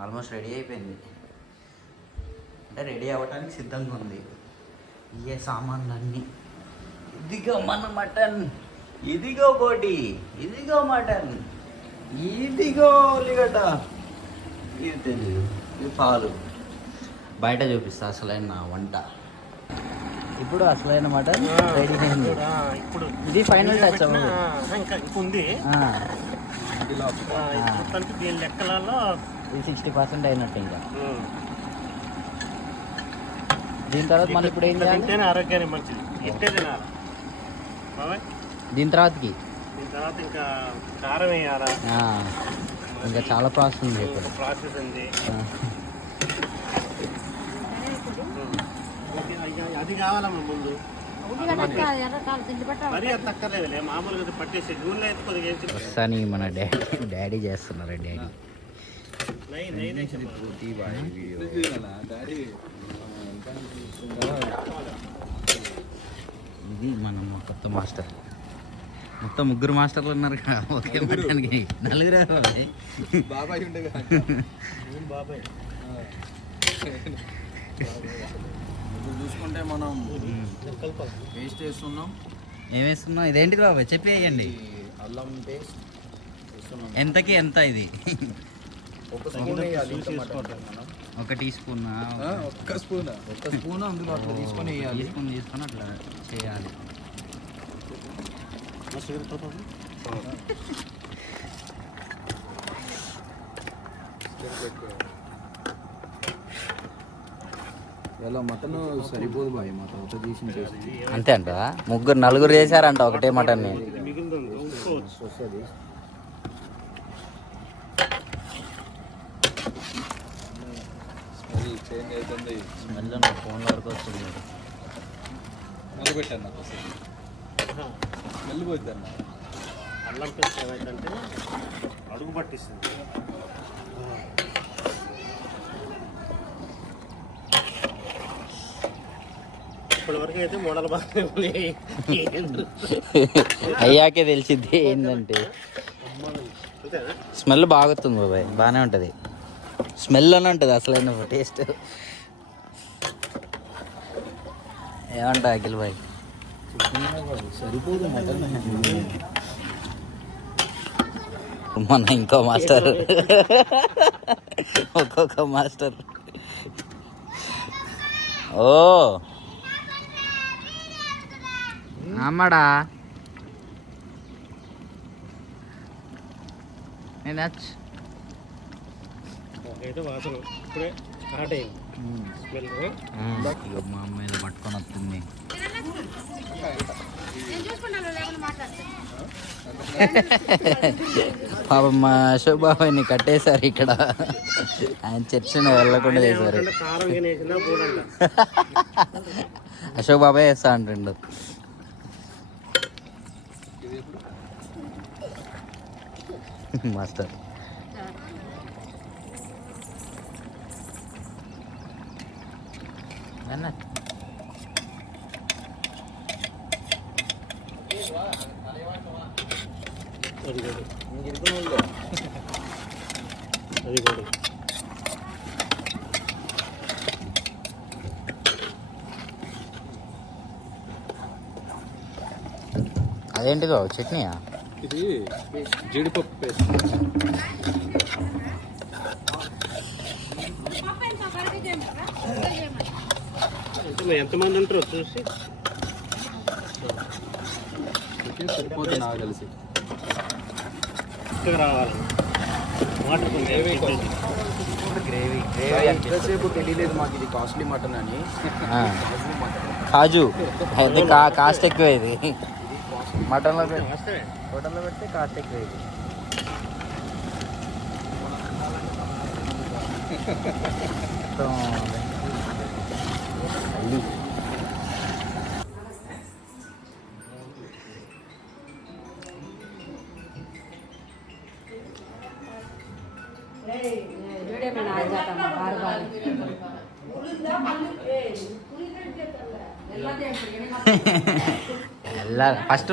Almost ready అయిపోయింది, అంటే ready అవ్వడానికి సిద్ధంగా ఉంది. ఇవే సామాన్లు అన్నీ. ఇదిగో మన మటన్, ఇదిగో బోటి, ఇదిగో మటన్, ఇదిగో ఉల్లిగడ్డ, ఇది తెలియదు, ఇది పాలు. బయట చూపిస్తా అసలైన నా వంట. ఇప్పుడు అసలైన మటన్ రెడీ అయింది. ఇప్పుడు ఇది ఫైనల్ టచ్ ఉంది. దీని లెక్కలలో ఇది 60% అయినట్టు. ఇంకా దీని తర్వాత మళ్ళీ ఇప్పుడు ఏం చేయాలి? ఆరోగ్యానికి మంచిది. దీని తర్వాతకి ఇంకా కారం వేయాలా, ఇంకా చాలా ప్రాసెస్ ఉంది. ప్రాసెస్ ఉంది. అది కావాలమ్మా ముందు. మామూలుగా పట్టేసి వస్తాని మన డాడీ చేస్తున్నారు. ఇది మనం కొత్త మాస్టర్. మొత్తం 3 మాస్టర్లు ఉన్నారు ఒకే మటానికి. 4 బాబాయ్ ఉండే బాబాయ్. ఇప్పుడు చూసుకుంటే మనం పేస్ట్ వేస్తున్నాం. ఏం వేస్తున్నాం? ఇదేంటిది బాబాయ్ చెప్పేయండి. అల్లం పేస్ట్ వేస్తున్నాం. ఎంతకి ఎంత ఇది? 1 టీ స్పూన్, 1 స్పూన్ అందులో అట్లా తీసుకొని వేయాలి. తీసుకొని అట్లా చేయాలి. ఇలా మటన్ సరిపోదు బాయ్, మా తర్వాత తీసి అంతే అంట. 3 4 చేశారంట ఒకటే మటన్. స్మెల్ చేంజ్ అవుతుంది. స్మెల్ నా ఫోన్ వరకు వస్తుంది. మొదలు పెట్టాను నాకు స్మెల్ పోద్ది. అల్లం పేస్ట్ ఏమైందంటే అడుగు పట్టిస్తుంది. ఇప్పటివరకు అయితే మోడల్ బాగా అయ్యాకే తెలిసింది ఏంటంటే స్మెల్ బాగుతుంది బాబాయ్. బాగానే ఉంటుంది స్మెల్ అని ఉంటుంది అసలైన టేస్ట్. ఏమంటా అఖిల్ బాయ్? సరిపోదు మన ఇంకో మాస్టర్, ఒక్కొక్క మాస్టర్. ఓ అమ్మడా నేను మా అమ్మాయి పట్టుకొని వస్తుంది. పాపం మా అశోక్ బాబాయ్ని కట్టేశారు ఇక్కడ. ఆయన చర్చిని వెళ్ళకుండా చేశారు. అశోక్ బాబాయ్ వేస్తా అంటుండు. మాస్టర్ అదేంటిదో చట్నీయా? ఇది జీడిపప్పు పేస్ట్. ఎంతమంది ఉంటారో చూసి సరిపోతుంది నాకు తెలిసి. రావాలి గ్రేవీ ఎంతసేపు తెలియలేదు మాకు ఇది కాస్ట్లీ మటన్ అని. కాజు కాస్ట్ ఎక్కువ. ఇది మటన్లో హోటల్లో పెడితే కాస్ట్ ఎక్కువ. ఇది ఫస్ట్